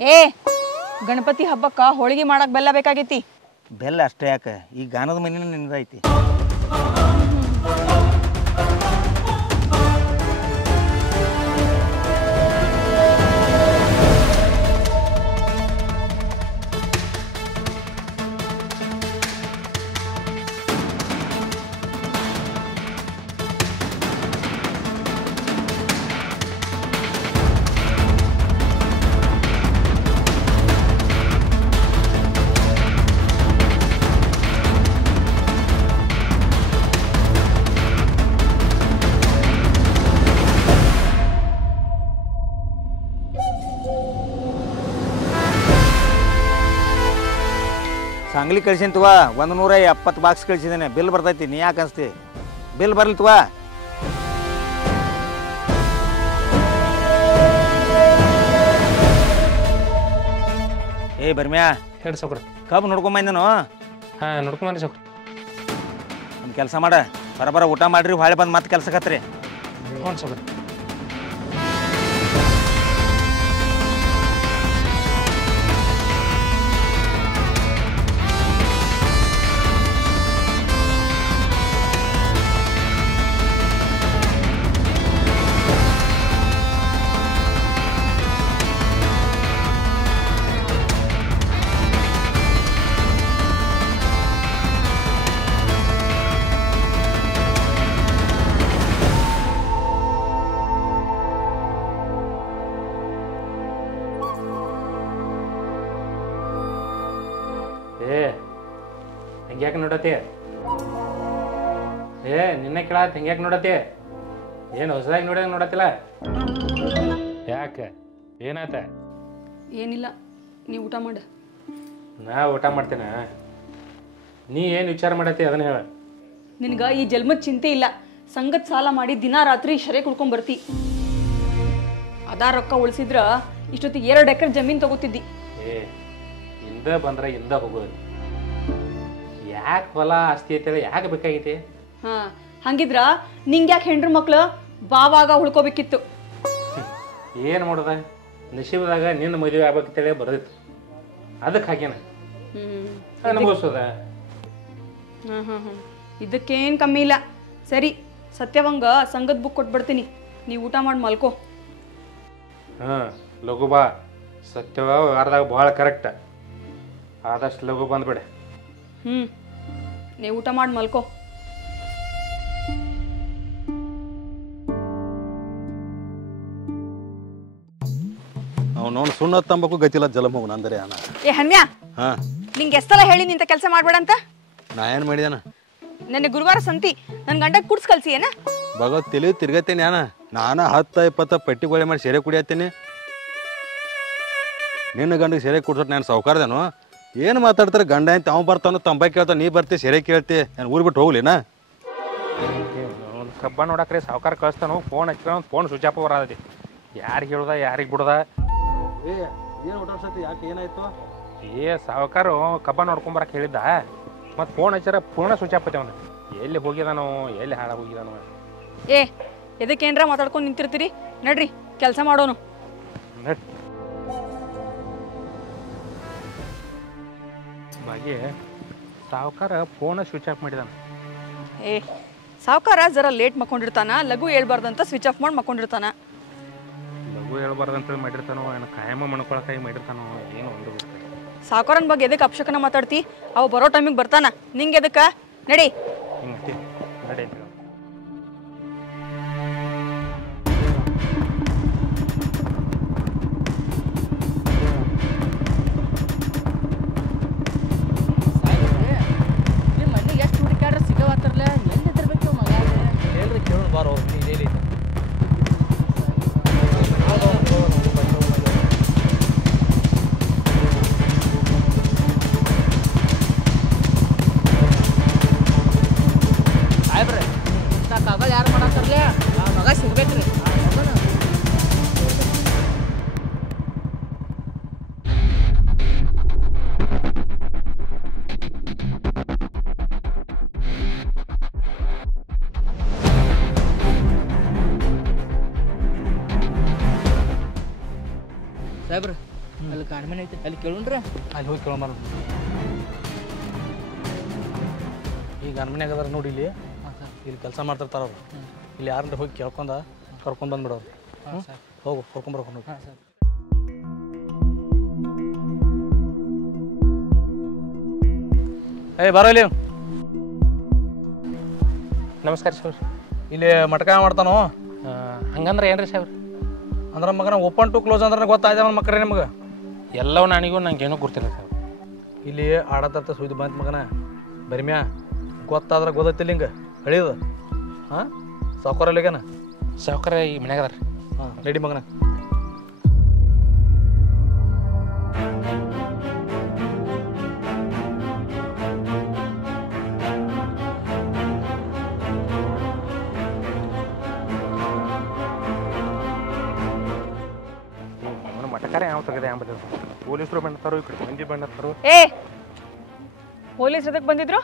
ಏ ಗಣಪತಿ ಹಬ್ಬಕ್ಕ ಹೋಳಿಗೆ ಮಾಡಕ್ ಬೆಲ್ಲ ಬೇಕಾಗೈತಿ. ಬೆಲ್ಲ ಅಷ್ಟೇ ಯಾಕೆ, ಈ ಗಾನದ ಮನಿನ ನಿಂದೈತಿ. सांगली कळसीन तुवा 170 ಬಾಕ್ಸ್ ಕಳಿಸಿದ್ದೇನೆ. ಬಿಲ್ ಬರ್ತೈತಿ, ನೀ ಯಾಕೆ ಅನ್ಸ್ತಿ? ಬಿಲ್ ಬರ್ಲಿ ತುವಾ. ಏ ಬರ್ಮ್ಯಾ, ಹೇಳಿ ಸೌಕ್ರ. ಕಬ್ಬು ನೋಡ್ಕೊಂಬಂದನು. ಹಾಂ ನೋಡ್ಕೊಂಬಂದ್ರಿ ಸೌಕ್ರ. ಒಂದು ಕೆಲಸ ಮಾಡ, ಬರಬರ ಊಟ ಮಾಡ್ರಿ, ಹೊಳೆ ಬಂದು ಮತ್ತೆ ಕೆಲ್ಸಕ್ಕತ್ರಿ. ಹ್ಞೂ ಸೌಕ್ರ. ಏ ಹೆಂಗ್ಯಾಕೆ ನೋಡತಿ? ಏ ನಿನ್ನೆ ಕೇಳಾತ ಹೆಂಗ್ಯಾಕೆ ನೋಡತಿ? ಏನು ಹೊಸದಾಗಿ ನೋಡ್ದಂಗೆ ನೋಡತ್ತಿಲ್ಲ? ಯಾಕೆ ಏನಾತ? ಏನಿಲ್ಲ, ನೀ ಊಟ ಮಾಡ. ನಾ ಊಟ ಮಾಡ್ತೇನೆ. ನೀ ಏನು ವಿಚಾರ ಮಾಡತ್ತಿ ಅದನ್ನ ಹೇಳ. ನಿನಗ ಈ ಜನ್ಮದ ಚಿಂತೆ ಇಲ್ಲ. ಸಂಗತ್ ಸಾಲ ಮಾಡಿ ದಿನ ರಾತ್ರಿ ಶರೆ ಕುಡ್ಕೊಂಡ್ ಬರ್ತಿ. ಅದಾ ರೊಕ್ಕ ಉಳಿಸಿದ್ರ ಇಷ್ಟೊತ್ತಿಗೆ 2 ಎಕರೆ ಜಮೀನ್ ತಗೋತಿದ್ದಿ. ಏ ಇಂದ ಬಂದ್ರೆ ಇಂದ ಹೋಗೋದು. ಯಾಕೆ ಹೊಲ ಆಸ್ತಿ ಐತೆ ಯಾಕೆ ಬೇಕಾಗೈತಿ? ಹಾ, ಹಂಗಿದ್ರ ನಿಂಗ್ಯಾಕೆ ಹೆಂಡ್ರ ಮಕ್ಳು ಬಾವಾಗ ಉಳ್ಕೋಬೇಕಿತ್ತು. ಏನು ಮಾಡೋದ, ನಶೀಬದಾಗ ನಿನ್ನ ಮದುವೆ ಆಗ್ಬೇಕಂತೇಳಿ ಬರ್ದಿತ್ತು. ಅದಕ್ಕೆ ಹಾಗೇನ ಅನುಭವಿಸೋದ. ಇದಕ್ಕೇನ್ ಕಮ್ಮಿ ಇಲ್ಲ. ಸರಿ, ಸತ್ಯವಂಗ ಸಂಗತ್ ಬುಕ್ ಕೊಟ್ಬಿಡ್ತೀನಿ, ನೀ ಊಟ ಮಾಡಿ ಮಲ್ಕೋ. ಲಘು ಬಾ. ಸತ್ಯವ ವಾರದಾಗ ಭಾಳ ಕರೆಕ್ಟ್. ಆದಷ್ಟು ಲಘು ಬಂದ್ಬಿಡೆ. ನೀ ಊಟ ಮಾಡಿ ಮಲ್ಕೋ. ಅವನವನು ಸುಣ್ಣ ತಂಬಕು ಗತಿಲ್ಲ ಜಲಮೋಗನ ಅಂದರೆ ಅಣ್ಣ. ಏ ಹನ್ಮ್ಯಾ, ಹಾ, ನಿಂಗೆ ಎಷ್ಟೆಲ್ಲ ಹೇಳಿ ನಿಂತ ಕೆಲಸ ಮಾಡ್ಬೇಡ ಅಂತ. ನಾ ಏನು ಮಾಡಿದಾನ? ನೆನ್ನೆ ಗುರುವಾರ ಸಂತಿ ನನ್ನ ಗಂಡ ಕುಡ್ಸ್ ಕಲ್ಸಿ ಏನ ಭಗವತ್ ತಿಳಿದು ತಿರ್ಗತ್ತೇನೆ ಅಣ್ಣ. ನಾನು 10-20 ಪಟ್ಟಿಗೊಳೆ ಮಾಡಿ ಸೆರೆ ಕುಡಿಯತ್ತೀನಿ. ನಿನ್ನ ಗಂಡಿಗೆ ಸೆರೆ ಕುಡ್ಸೋಟ್ ನಾನು ಸಾವುಕಾರದೇನು? ಏನು ಮಾತಾಡ್ತಾರೆ? ಗಂಡ ಅಂತ ಅವ್ನು ಬರ್ತಾನೋ, ತಂಬಾಕಿ ಕೇಳ್ತಾನೆ, ನೀ ಬರ್ತಿ ಸೆರೆ ಕೇಳ್ತಿ. ನಾನು ಊರು ಬಿಟ್ಟು ಹೋಗ್ಲಿನಾ? ಕಬ್ಬ ನೋಡಕ್ರಿ ಸಾವುಕಾರ ಕಳಿಸ್ತಾನು. ಫೋನ್ ಹಚ್ಚಿದ ಫೋನ್ ಸ್ವಿಚ್ ಆಫ್ ಬರತೈತಿ. ಯಾರಿಗೆ ಹೇಳುದ ಯಾರಿಗೆ ಬಿಡುದ? ಏನು ಊಟ ಯಾಕೆ ಏನಾಯ್ತು? ಸಾವುಕಾರು ಕಬ್ಬ ನೋಡ್ಕೊಂಬರಕ್ಕೆ ಹೇಳಿದ್ದ. ಮತ್ತು ಫೋನ್ ಹಚ್ಚಾರ ಪೂರ್ಣ ಸ್ವಿಚ್ ಆಫ್ ಐತೆ. ಅವನು ಎಲ್ಲಿ ಹೋಗಿದಾನೋ, ಎಲ್ಲಿ ಹಾಳ ಹೋಗಿದಾನೋ. ಏ ಎದಕ್ಕೇನ್ರ ಮಾತಾಡ್ಕೊಂಡು ನಿಂತಿರ್ತೀರಿ? ನಡ್ರಿ ಕೆಲಸ ಮಾಡೋನು. ಬಾಗಿ ಸಾವುಕಾರ ಫೋನ್ ಸ್ವಿಚ್ ಆಫ್ ಮಾಡಿದಾನ. ಏ ಸಾವುಕಾರ ಜರ ಲೇಟ್ ಮಕ್ಕೊಂಡಿರ್ತಾನ, ಲಘು ಹೇಳ್ಬಾರ್ದಂತ ಸ್ವಿಚ್ ಆಫ್ ಮಾಡಿ ಮಕ್ಕೊಂಡಿರ್ತಾನ. ಲಘು ಹೇಳ್ಬಾರ್ದಂತೇಳಿ ಮಾಡಿರ್ತಾನೋ, ಏನು ಕಾಯಮ ಮಣ್ಕೊಳಕಾಯಿ ಮಾಡಿರ್ತಾನೋ, ಏನು ಒಂದು ಸಾವುಕಾರನ ಬಗ್ಗೆ ಎದಕ್ಕೆ ಅಪಶಕನ ಮಾತಾಡ್ತಿ? ಅವು ಬರೋ ಟೈಮಿಗೆ ಬರ್ತಾನ, ನಿಂಗೆ ಎದಕ್ಕ? ನಡಿ. ಹಿಂಗೆ ನಡಿ. ಐತಿ ಅಲ್ಲಿ ಕೇಳುಣ್ರಿ. ಅಲ್ಲಿ ಹೋಗಿ ಕೇಳೋಣ ಈಗ ಅನ್ಮನ್ಯಾಗ ಅದಾರ ನೋಡಿ ಇಲ್ಲಿ ಇಲ್ಲಿ ಕೆಲಸ ಮಾಡ್ತಿರ್ತಾರ ಅವ್ರು. ಇಲ್ಲಿ ಯಾರನ್ನ ಹೋಗಿ ಕೇಳ್ಕೊಂಡ ಕರ್ಕೊಂಡು ಬಂದ್ಬಿಡೋರು. ಹೋಗು ಕರ್ಕೊಂಬರ್ಕೊಂಡು. ಹಾಂ ಸರ್. ಏಯ್ ಬರೋ ಇಲ್ಲಿ. ನಮಸ್ಕಾರ ಸರ್. ಇಲ್ಲಿ ಮಟ್ಕ ಮಾಡ್ತಾನೋ ಹಂಗಂದ್ರೆ ಏನ್ರಿ ಸಾಹೇಬ್ರ? ಅಂದ್ರೆ ಮಗನ ಓಪನ್ ಟು ಕ್ಲೋಸ್ ಅಂದ್ರೆ ಗೊತ್ತಾಯ್ತು ಅವನ ಮಕ್ಕಳೇ ನಿಮ್ಗೆ ಎಲ್ಲವೂ ನನಗೂ ನಂಗೇನೂ ಗೊತ್ತಿಲ್ಲ ಸರ್. ಇಲ್ಲಿ ಆಡತ್ತ ಸುಯ್ದು ಬಂತ ಮಗನ ಬರಿಮ್ಯಾ ಗೊತ್ತಾದ್ರೆ ಗೊತ್ತೈತಿಲ್ಲ ಹಿಂಗೆ ಹಳಿಯೋದು. ಹಾಂ ಸಾವುಕಾರಲ್ಲಿಗನ ಸಾವುಕಾರ ಈ ಮನ್ಯಾಗ ಅದಾರ. ಹಾಂ ರೆಡಿ ಮಗನ. ಮಟಕಾರೆ ಯಾವ ತೆಗೆದೆ ಯಾವ ಪೊಲೀಸರು ಬಂದಿರ್ತಾರೋ ಈ ಕಡೆ ಮಂದಿ ಬಂದಿರ್ತಾರೋ. ಏ ಪೊಲೀಸ್ ಅದಕ್ಕೆ ಬಂದಿದ್ರು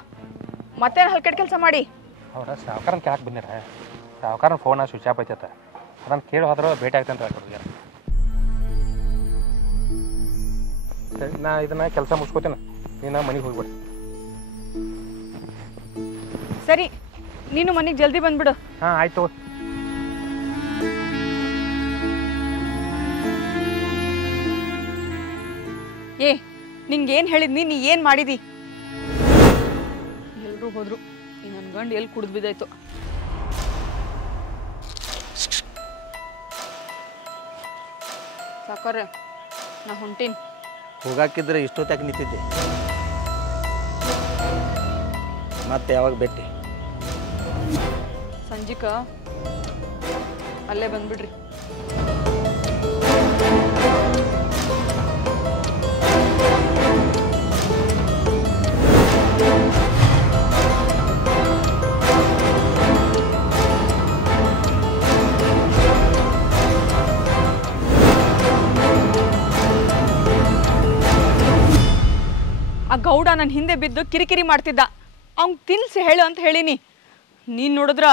ಮತ್ತೆ ಹಲ್ಕಟ್ ಕೆಲಸ ಮಾಡಿ. ಅವ್ರ ಸಾವುಕಾರನ ಕೇಳಕ್ಕೆ ಬಂದಿರ. ಸಾವುಕಾರನ ಫೋನ್ ಸ್ವಿಚ್ ಆಫ್ ಐತೈತೆ. ಅದನ್ನು ಕೇಳಿ ಹೋದ್ರೆ ಭೇಟಿ ಆಗ್ತಂತ ಹೇಳ್ತಾರೆ. ಸರಿ ನಾ ಇದನ್ನ ಕೆಲಸ ಮುಗಿಸ್ಕೋತೇನೆ. ನೀನು ಮನೆಗೆ ಹೋಗ್ಬಿಡು. ಸರಿ ನೀನು ಮನೆಗೆ ಜಲ್ದಿ ಬಂದ್ಬಿಡು. ಹಾಂ ಆಯ್ತು. ಏ ನಿಂಗೇನು ಹೇಳಿದ್ನಿ, ನೀ ಏನು ಮಾಡಿದಿ? ಎಲ್ಲರೂ ಹೋದ್ರು. ಈ ನನ್ನ ಗಂಡು ಎಲ್ಲಿ ಕುಡಿದು ಬಿದ್ದಾಯ್ತು. ಸಾಕಾರೆ ನಾ ಹೊಂಟೀನಿ. ಹೋಗಾಕಿದ್ರೆ ಇಷ್ಟೊತ್ತಾಗಿ ನಿಂತಿದ್ದೆ. ಮತ್ತೆ ಯಾವಾಗ ಭೇಟಿ? ಸಂಜಿಕ ಅಲ್ಲೇ ಬಂದ್ಬಿಡ್ರಿ. ಆ ಗೌಡ ನನ್ನ ಹಿಂದೆ ಬಿದ್ದು ಕಿರಿಕಿರಿ ಮಾಡ್ತಿದ್ದ. ಅವ್ನ್ ತಿನ್ಸಿ ಹೇಳು ಅಂತ ಹೇಳಿನಿ. ನೀನ್ ನೋಡಿದ್ರ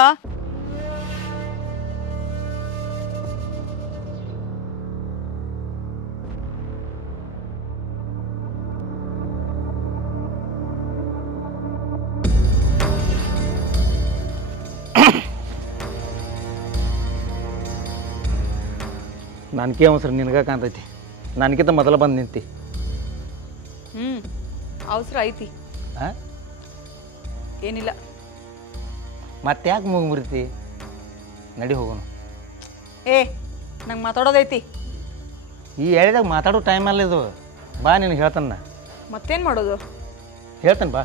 ನನಗೆ ಅವಸರ ನಿನಗ ಕಾಣ್ತೈತಿ. ನನಗಿಂತ ಮೊದಲ ಬಂದು ನಿಂತಿ. ಅವಸರ ಐತಿ. ಏನಿಲ್ಲ. ಮತ್ತೆ ಯಾಕೆ ಮೂಗು ಮುರಿತಿ? ನಡಿ ಹೋಗೋಣ. ಏ ನಂಗೆ ಮಾತಾಡೋದೈತಿ. ಈ ಹೇಳಿದಾಗ ಮಾತಾಡೋ ಟೈಮ್ ಅಲ್ಲ ಇದು. ಬಾ ನಿನಗೆ ಹೇಳ್ತಾನ. ಮತ್ತೇನು ಮಾಡೋದು? ಹೇಳ್ತಾನೆ ಬಾ.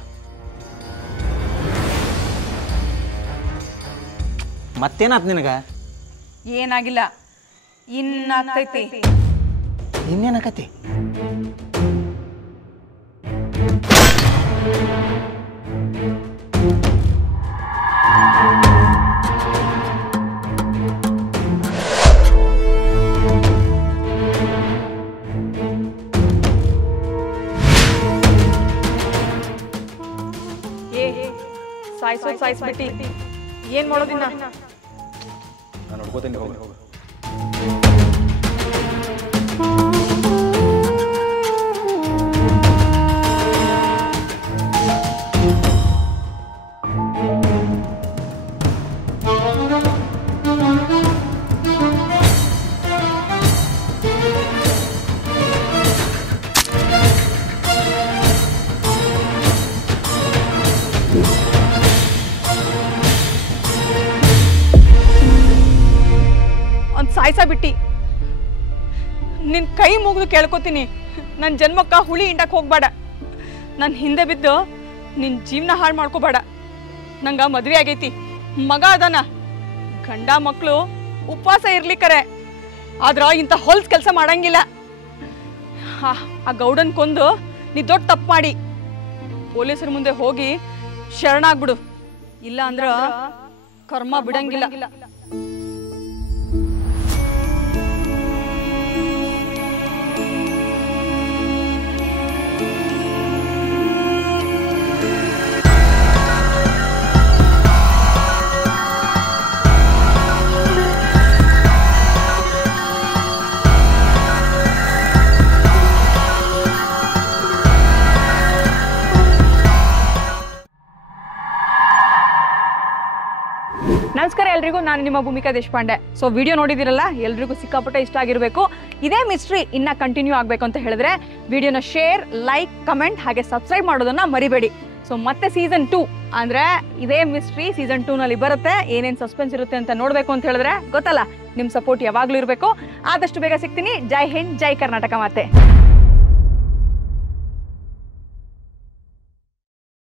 ಮತ್ತೇನಾತ್ ನಿನಗ? ಏನಾಗಿಲ್ಲ, ಇನ್ನಾಗ್ತೈತಿ. ಇನ್ನೇನಾಕತಿ? ಸಾಯಿಸ್ಬಿಟ್ಟಿ ಏನ್ ಮಾಡೋದಿನ್ನ? ನಾನು ನೋಡ್ಕೋತೀನಿ. ಹೋಗಿ ಹೋಗಿ. ಸಾಯ್ಸ ಬಿಟ್ಟಿ. ನಿನ್ ಕೈ ಮುಗಿದು ಕೇಳ್ಕೊತೀನಿ, ನನ್ನ ಜನ್ಮಕ್ಕ ಹುಳಿ ಹಿಂಡಕ್ ಹೋಗ್ಬೇಡ. ನನ್ನ ಹಿಂದೆ ಬಿದ್ದು ನಿನ್ ಜೀವನ ಹಾಳು ಮಾಡ್ಕೋಬೇಡ. ನಂಗ ಮದ್ವೆ ಆಗೈತಿ, ಮಗ ಅದಾನ. ಗಂಡ ಮಕ್ಕಳು ಉಪವಾಸ ಇರ್ಲಿಕ್ಕರೆ, ಆದ್ರ ಇಂಥ ಹೊಲ್ಸ್ ಕೆಲಸ ಮಾಡಂಗಿಲ್ಲ. ಆ ಗೌಡನ್ ಕೊಂದು ನೀ ದೊಡ್ಡ ತಪ್ಪು ಮಾಡಿ ಪೊಲೀಸರ ಮುಂದೆ ಹೋಗಿ ಶರಣಾಗ್ಬಿಡು. ಇಲ್ಲ ಅಂದ್ರ ಕರ್ಮ ಬಿಡಂಗಿಲ್ಲ. ಎಲ್ರಿಗೂ ನಾನು ನಿಮ್ಮ ಭೂಮಿಕಾ ದೇಶಪಾಂಡೆ. ಸೊ ವಿಡಿಯೋ ನೋಡಿದಿರಲ್ಲ, ಎಲ್ರಿಗೂ ಸಿಕ್ಕಾಪಟ್ಟೆ ಇಷ್ಟ ಆಗಿರಬೇಕು. ಇದೇ ಮಿಸ್ಟ್ರಿ ಇನ್ನ ಕಂಟಿನ್ಯೂ ಆಗಬೇಕು ಅಂತ ಹೇಳಿದ್ರೆ ವಿಡಿಯೋನ ಶೇರ್, ಲೈಕ್, ಕಮೆಂಟ್ ಹಾಗೆ ಸಬ್ಸ್ಕ್ರೈಬ್ ಮಾಡೋದನ್ನ ಮರಿಬೇಡಿ. ಸೊ ಮತ್ತೆ ಸೀಸನ್ 2 ಅಂದ್ರೆ ಇದೇ ಮಿಸ್ಟ್ರಿ ಸೀಸನ್ 2 ನಲ್ಲಿ ಬರುತ್ತೆ. ಏನೇನು ಸಸ್ಪೆನ್ಸ್ ಇರುತ್ತೆ ಅಂತ ನೋಡಬೇಕು ಅಂತ ಹೇಳಿದ್ರೆ ಗೊತ್ತಲ್ಲ, ನಿಮ್ಮ ಸಪೋರ್ಟ್ ಯಾವಾಗಲೂ ಇರಬೇಕು. ಆದಷ್ಟು ಬೇಗ ಸಿಗ್ತೀನಿ. ಜೈ ಹಿಂದ್, ಜೈ ಕರ್ನಾಟಕ ಮಾತೆ.